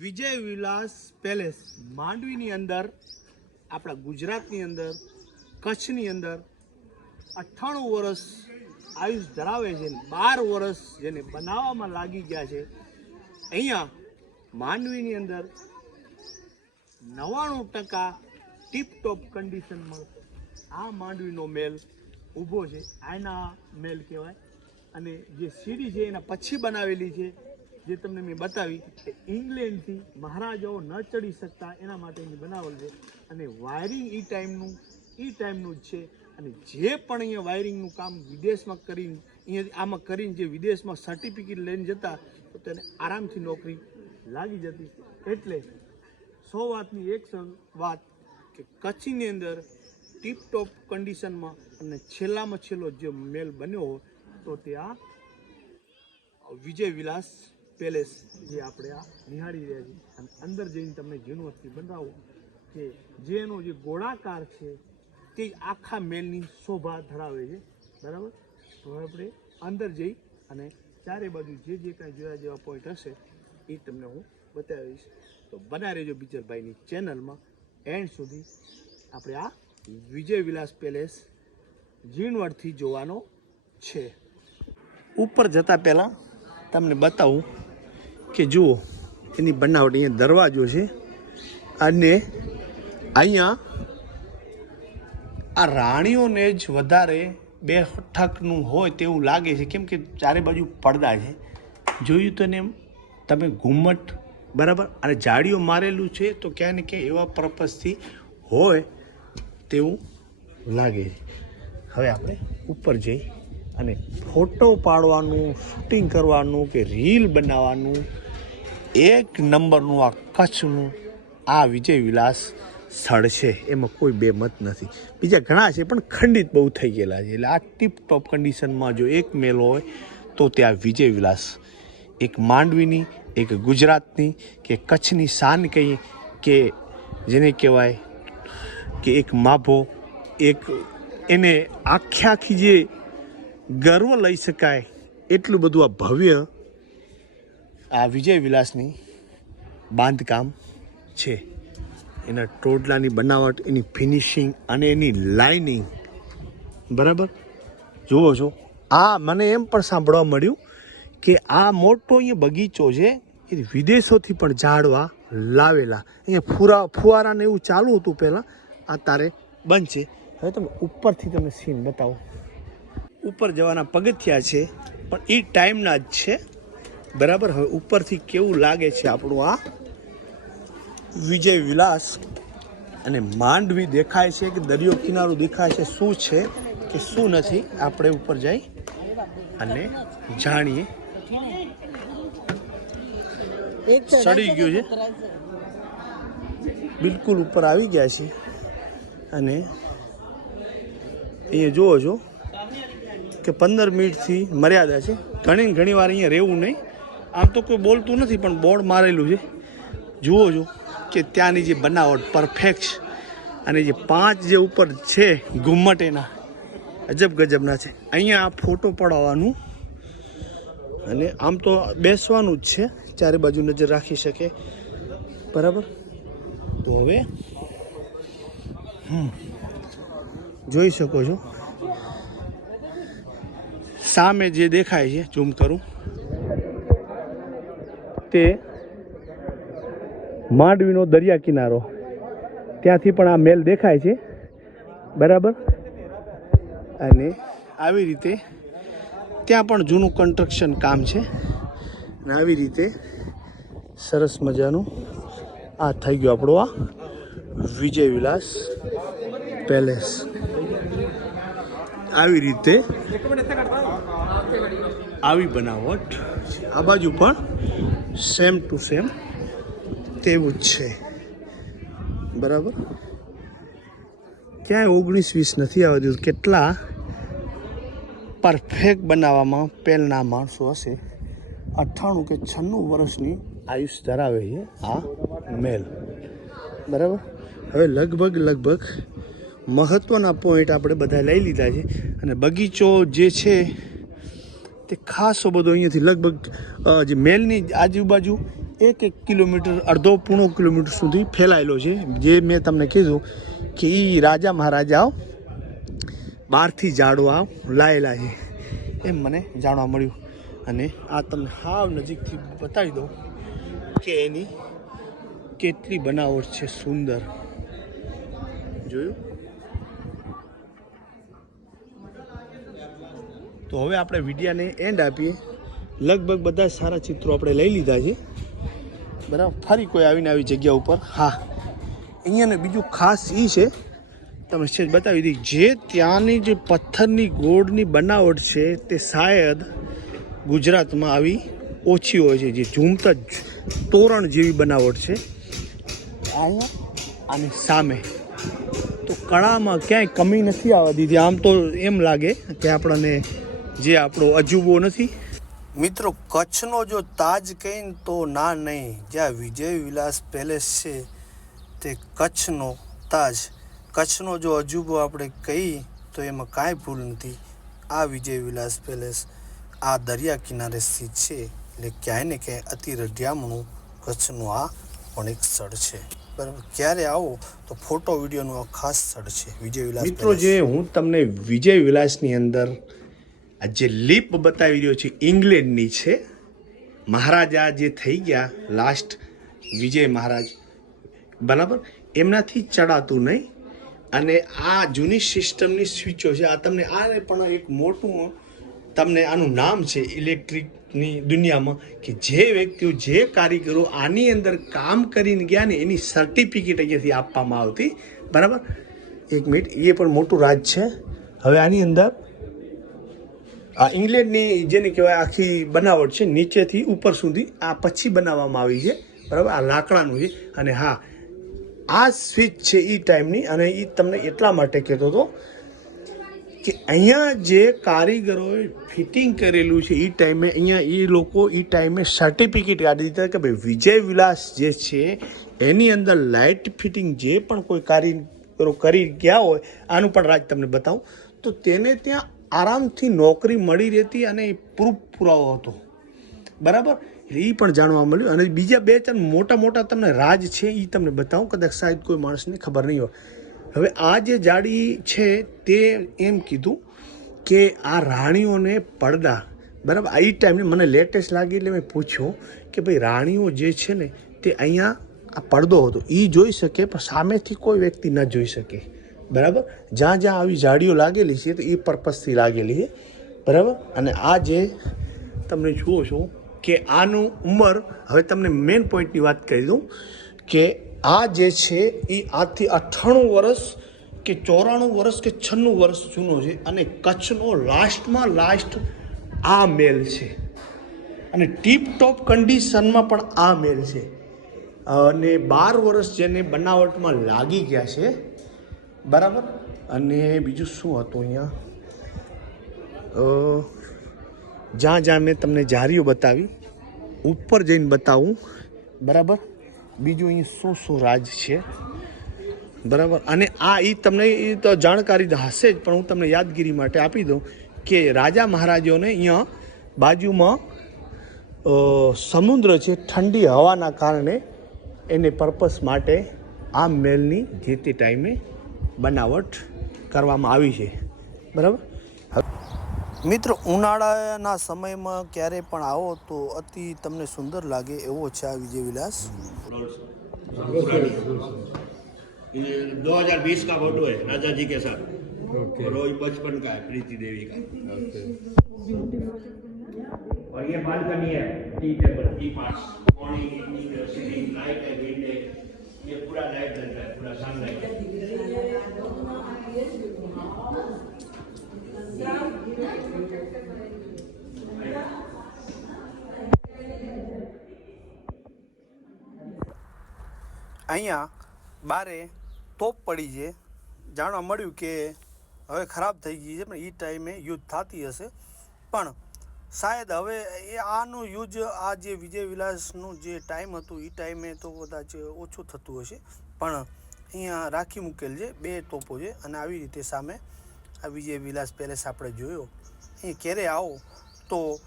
વિજય વિલાસ palace માંડવીની અંદર, આપણા ગુજરાતની અંદર, કચ્છની અંદર અઠ્ઠાણું વર્ષ આયુષ ધરાવે છે બાર વર્ષ જેને બનાવવામાં લાગી ગયા છે. અહીંયા માંડવીની અંદર નવ્વાણું ટકા ટીપટોપ કન્ડિશનમાં આ માંડવીનો મેલ ઊભો છે. આના મેલ કહેવાય. અને જે સીડી છે એના પછી બનાવેલી છે. જે તમને મેં બતાવી કે ઇંગ્લેન્ડથી મહારાજાઓ ન ચડી શકતા એના માટેની બનાવેલ છે. અને વાયરિંગ એ ટાઈમનું એ ટાઈમનું જ છે. અને જે પણ અહીંયા વાયરિંગનું કામ વિદેશમાં કરીને, અહીંયા આમાં કરીને જે વિદેશમાં સર્ટિફિકેટ લઈને જતા, તો તેને આરામથી નોકરી લાગી જતી. એટલે સો વાતની એક વાત કે કચ્છની અંદર ટીપટોપ કન્ડિશનમાં અને છેલ્લામાં છેલ્લો જે મેલ બન્યો તો તે આ વિજય વિલાસ પેલેસ જે આપણે આ નિહાળી રહ્યા છીએ. અને અંદર જઈને તમને ઝીણવટથી બનાવો કે જેનો જે ગોળાકાર છે તે આખા મેલની શોભા ધરાવે છે. બરાબર? તો આપણે અંદર જઈ અને ચારે બાજુ જે જે કાંઈ જોયા જેવા પોઈન્ટ હશે એ તમને હું બતાવીશ. તો બના રહેજો બીજરભાઈની ચેનલમાં. એન્ડ સુધી આપણે આ વિજય વિલાસ પેલેસ ઝીણવટથી જોવાનો છે. ઉપર જતા પહેલાં તમને બતાવું કે જુઓ, એની બનાવટ અહીંયા દરવાજો છે. અને અહીંયા આ રાણીઓને જ વધારે બે ઠકનું હોય તેવું લાગે છે. કેમ કે ચારે બાજુ પડદા છે. જોયું તો ને તમે ઘુમ્મટ, બરાબર? અને જાડીઓ મારેલું છે તો ક્યાં ને ક્યાં એવા પર્પઝથી હોય તેવું લાગે છે. હવે આપણે ઉપર જઈ. અને ફોટો પાડવાનું શૂટિંગ કરવાનું કે રીલ બનાવવાનું, એક નંબરનું આ કચ્છનું આ વિજય વિલાસ સ્થળ છે. એમાં કોઈ બે મત નથી. બીજા ઘણા છે, પણ ખંડિત બહુ થઈ ગયેલા છે. એટલે આ ટીપ ટોપ કન્ડિશનમાં જો એક મેલ હોય, તો ત્યાં વિજય વિલાસ, એક માંડવીની, એક ગુજરાતની કે કચ્છની શાન કહીએ કે જેને કહેવાય કે એક માભો, એક એને આખે આખી જે ગર્વ લઈ શકાય એટલું બધું આ ભવ્ય આ વિજય વિલાસની બાંધકામ છે. એના ટોટલાની બનાવટ, એની ફિનિશિંગ અને એની લાઇનિંગ બરાબર? જુઓ છો આ મને એમ પણ સાંભળવા મળ્યું કે આ મોટો અહીંયા બગીચો છે, એ વિદેશોથી પણ ઝાડવા લાવેલા. અહીંયા ફુરા, ફુવારાને એવું ચાલુ હતું પહેલાં. આ તારે બંધ છે હવે તમે ઉપરથી તમે સીન બતાવો. ઉપર જવાના પગથિયા છે પણ એ ટાઈમના જ છે. બરાબર? હવે ઉપરથી કેવું લાગે છે આપણું આ? વિજય વિલાસ અને માંડવી દેખાય છે કે દરિયો કિનારો દેખાય છે? શું છે કે શું નથી? આપણે ઉપર જઈ અને જાણીએ. સડી ગયું છે. બિલકુલ ઉપર આવી ગયા છે અને એ જુઓ છો. કે પંદર મિનિટથી મર્યાદા છે. ઘણી ઘણી વાર અહીંયા રહેવું નહીં. આમ તો કોઈ બોલતું નથી, પણ બોર્ડ મારેલું છે. જુઓ છો કે ત્યાંની જે બનાવટ પરફેક્ટ અને જે પાંચ જે ઉપર છે ઘુમ્મટ એના, અજબ ગજબના છે. અહીંયા આ ફોટો પડાવવાનું. અને આમ તો બેસવાનું જ છે, ચારે બાજુ નજર રાખી શકે. બરાબર? તો હવે જોઈ શકો છો. સામે જે દેખાય છે, ઝૂમ કરું. તે માંડવીનો દરિયા કિનારો. ત્યાંથી પણ આ મેલ દેખાય છે. બરાબર? અને આવી રીતે ત્યાં પણ જૂનું કન્સ્ટ્રક્શન કામ છે. અને આવી રીતે સરસ મજાનું આ થઈ ગયું આપણું આ વિજય વિલાસ પેલેસ. આવી રીતે આવી બનાવટ. આ બાજુ પણ સેમ ટુ સેમ તેવું જ છે. બરાબર? ક્યાંય ઓગણીસ વીસ નથી આવવા દીધું કેટલા પરફેક્ટ બનાવવામાં પહેલના માણસો હશે. અઠ્ઠાણું કે છન્નું વર્ષની આયુષ ધરાવે છે આ મેલ બરાબર? હવે લગભગ લગભગ મહત્ત્વના પોઈન્ટ આપણે બધા લઈ લીધા છે. અને બગીચો જે છે તે ખાસો બધો અહીંયાથી લગભગ જે મેલની આજુબાજુ એક એક કિલોમીટર, અડધો પૂણો કિલોમીટર સુધી ફેલાયેલો છે. જે મેં તમને કીધું કે એ રાજા મહારાજાઓ બહારથી જાડવા લાયેલા છે. એમ મને જાણવા મળ્યું. અને આ તમને હાવ નજીકથી બતાવી દઉં કે એની કેટલી બનાવટ છે સુંદર. જોયું? તો હવે આપણે વિડીયાને એન્ડ આપીએ. લગભગ બધા સારા ચિત્રો આપણે લઈ લીધા છે. બરાબર? ફરી કોઈ આવીને આવી જગ્યા ઉપર. હા. અહીંયાને બીજું ખાસ એ છે તમે છે બતાવી દીધી જે ત્યાંની જે પથ્થરની ગોળની બનાવટ છે, તે શાયદ ગુજરાતમાં આવી ઓછી હોય છે, જે ઝૂમતા તોરણ જેવી બનાવટ છે. અહીંયા અને સામે. તો કળામાં ક્યાંય કમી નથી આવવા દીધી. આમ તો એમ લાગે કે આપણને જે આપણો અજુબો નથી? મિત્રો કચ્છનો જો તાજ કહીને તો ના નહીં. જ્યાં વિજય વિલાસ પેલેસ છે તે કચ્છનો તાજ. કચ્છનો જો અજુબો આપણે કહી તો એમાં કાંઈ ભૂલ નથી. આ વિજય વિલાસ પેલેસ આ દરિયા કિનારે સ્થિત છે. એટલે ક્યાંય ને ક્યાંય અતિ રઢિયામણું કચ્છનું આ પણ એક સ્થળ છે. બરાબર? ક્યારે આવો તો ફોટો વિડીયોનું આ ખાસ સ્થળ છે વિજય વિલાસ મિત્રો જે હું તમને વિજય વિલાસની અંદર આ જે લીપ બતાવી રહ્યો છે, ઇંગ્લેન્ડની છે. મહારાજા જે થઈ ગયા લાસ્ટ વિજય મહારાજ, બરાબર? એમનાથી ચડાતું નહીં. અને આ જૂની સિસ્ટમની સ્વિચો છે. આ તમને આ પણ એક મોટું તમને આનું નામ છે ઇલેક્ટ્રિકની દુનિયામાં, કે જે વ્યક્તિઓ જે કારીગરો આની અંદર કામ કરીને ગયા ને, એની સર્ટિફિકેટ અહીંયાથી આપવામાં આવતી. બરાબર? એક મિનિટ એ પણ મોટું રાજ છે. હવે આની અંદર આ ઇંગ્લેન્ડની જેને કહેવાય આખી બનાવટ છે, નીચેથી ઉપર સુધી આ પછી બનાવવામાં આવી છે. બરાબર? આ લાકડાનું છે. અને હા, આ સ્વિચ છે એ ટાઈમની. અને એ તમને એટલા માટે કહેતો હતો કે અહીંયા જે કારીગરોએ ફિટિંગ કરેલું છે એ ટાઈમે, અહીંયા એ લોકો એ ટાઈમે સર્ટિફિકેટ કાઢી દીધા કે ભાઈ વિજય વિલાસ જે છે, એની અંદર લાઇટ ફિટિંગ જે પણ કોઈ કારીગરો કરી ગયા હોય, આનું પણ રાજ તમને બતાવું. તો તેને ત્યાં આરામથી નોકરી મળી રહેતી અને પ્રૂફ પુરાવો હતો. બરાબર? એ પણ જાણવા મળ્યું. અને બીજા બે ત્રણ મોટા મોટા તમને રાજ છે એ તમને બતાવું. કદાચ શાયદ કોઈ માણસને ખબર નહીં હોય. હવે આ જે જાડી છે, તે એમ કીધું કે આ રાણીઓને પડદા. બરાબર? આ ટાઈમને મને લેટેસ્ટ લાગી એટલે મેં પૂછ્યું કે ભાઈ રાણીઓ જે છે ને, તે અહીંયા આ પડદો હતો. એ જોઈ શકે, પણ સામેથી કોઈ વ્યક્તિ ન જોઈ શકે. બરાબર? જ્યાં જ્યાં આવી જાડીઓ લાગેલી છે તો એ પર્પઝથી લાગેલી છે. બરાબર? અને આ જે તમને જુઓ છો કે આનું ઉંમર, હવે તમને મેઇન પોઈન્ટની વાત કરી દઉં કે આ જે છે એ આજથી અઠ્ઠાણું વર્ષ કે ચોરાણું વર્ષ કે છન્નું વર્ષ જૂનો છે અને કચ્છનો લાસ્ટમાં લાસ્ટ આ મેલ છે. અને ટીપ ટોપ કન્ડિશનમાં પણ આ મેલ છે. અને બાર વર્ષ જેને બનાવટમાં લાગી ગયા છે બરાબર? અને બીજું શું હતું અહીંયા? જ્યાં જ્યાં મેં તમને જારીઓ બતાવી, ઉપર જઈને બતાવું. બરાબર? બીજું અહીં શું શું રાજ છે? બરાબર? અને આ એ તમને એ તો જાણકારી હશે જ, પણ હું તમને યાદગીરી માટે આપી દઉં કે રાજા મહારાજોને અહીંયા બાજુમાં સમુદ્ર છે, ઠંડી હવાના કારણે એને પર્પસ માટે આ મેલની જે તે ટાઈમે બનાવટ કરવામાં આવી છે બરાબર મિત્રો ઉનાળાના સમયમાં ક્યારે પણ આવો તો અતિ તમને સુંદર લાગે એવો છે આ વિજય વિલાસ ये 2020 का फोटो है राजा जी के साथ और वो बचपन का है प्रीति देवी का और ये बालकनी है टी टेबल टी पास मॉर्निंग इवनिंग सिटिंग नाइट है विंड है ये पूरा लाइट जल रहा है पूरा सनलाइट અહીંયા બારે તોપ પડી છે જાણવા મળ્યું કે હવે ખરાબ થઈ ગઈ છે પણ એ ટાઈમે યુદ્ધ થતી હશે પણ શાયદ હવે એ આનું યુદ્ધ, આ જે વિજય વિલાસનું જે ટાઈમ હતું એ ટાઈમે તો કદાચ ઓછું થતું હશે. પણ અહીંયા રાખી મૂકેલ છે, બે તોપો છે અને આવી રીતે સામે આ વિજય વિલાસ પેલેસ આપણે જોયો. અહીં ક્યારે આવો તો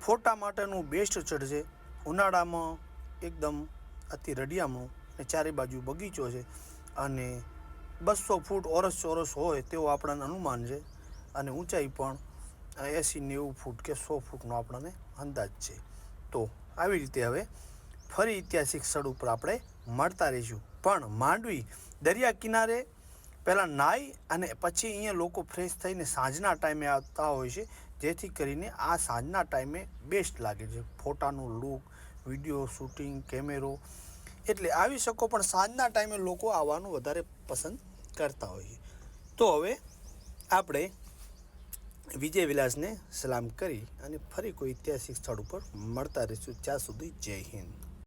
ફોટા માટેનું બેસ્ટ છે. ઉનાળામાં એકદમ અતિ રડિયામણું અને ચારે બાજુ બગીચો છે અને બસો ફૂટ ઓરસ ચોરસ હોય તેવો આપણને અનુમાન છે. અને ઊંચાઈ પણ એંસી નેવું ફૂટ કે સો ફૂટનો આપણને અંદાજ છે. તો આવી રીતે હવે ફરી ઐતિહાસિક સ્થળ ઉપર આપણે મળતા રહીશું. પણ માંડવી દરિયા કિનારે પહેલાં નાહી અને પછી અહીંયા લોકો ફ્રેશ થઈને સાંજના ટાઈમે આવતા હોય છે. જેથી કરીને આ સાંજના ટાઈમે બેસ્ટ લાગે છે. ફોટાનું લુક વીડિયો શૂટિંગ કેમેરો એટલે આવી શકો, પણ સાંજના ટાઈમે લોકો આવવાનું વધારે પસંદ કરતા હોય છે. તો હવે આપણે વિજય વિલાસને સલામ કરી અને ફરી કોઈ ઐતિહાસિક સ્થળ ઉપર મળતા રહીશું. ત્યાં સુધી જય હિન્દ.